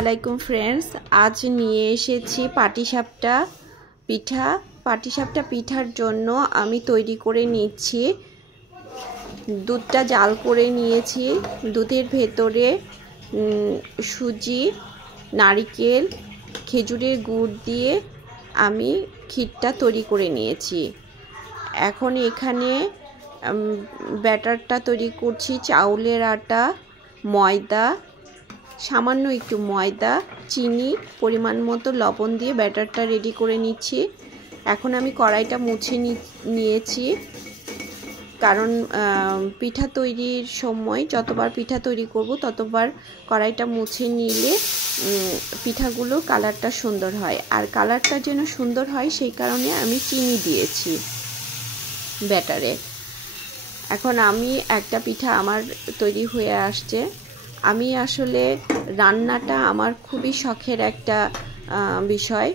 আলাইকুম ফ্রেন্ডস, আজ নিয়ে এসেছি পাটিসাপটা পিঠা। পাটিসাপটা পিঠার জন্য আমি তৈরি করে নিচ্ছি। দুধটা জাল করে নিয়েছি। দুধের ভেতরে সুজি, নারকেল, খেজুরের গুড় দিয়ে আমি ক্ষীরটা তৈরি করে নিয়েছি। এখন এখানে ব্যাটারটা তৈরি করছি। চাউলের আটা, ময়দা, সামান্য একটু ময়দা, চিনি, পরিমাণ মতো লবণ দিয়ে ব্যাটারটা রেডি করে নিচ্ছি। এখন আমি কড়াইটা মুছে নিয়েছি, কারণ পিঠা তৈরির সময় যতবার পিঠা তৈরি করব ততবার কড়াইটা মুছে নিলে পিঠাগুলো কালারটা সুন্দর হয়। আর কালারটা যেন সুন্দর হয় সেই কারণে আমি চিনি দিয়েছি ব্যাটারে। এখন আমি একটা পিঠা আমার তৈরি হয়ে আসছে। আমি আসলে রান্নাটা আমার খুবই শখের একটা বিষয়।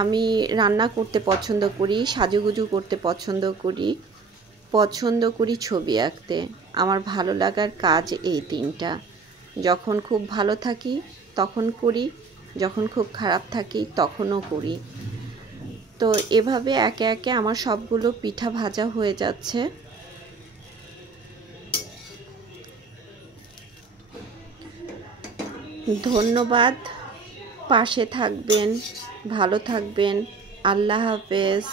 আমি রান্না করতে পছন্দ করি, সাজুগুজু করতে পছন্দ করি ছবি আঁকতে। আমার ভালো লাগার কাজ এই তিনটা। যখন খুব ভালো থাকি তখন করি, যখন খুব খারাপ থাকি তখনও করি। তো এভাবে একে একে আমার সবগুলো পিঠা ভাজা হয়ে যাচ্ছে। ধন্যবাদ, পাশে থাকবেন, ভালো থাকবেন। আল্লাহ হাফেজ।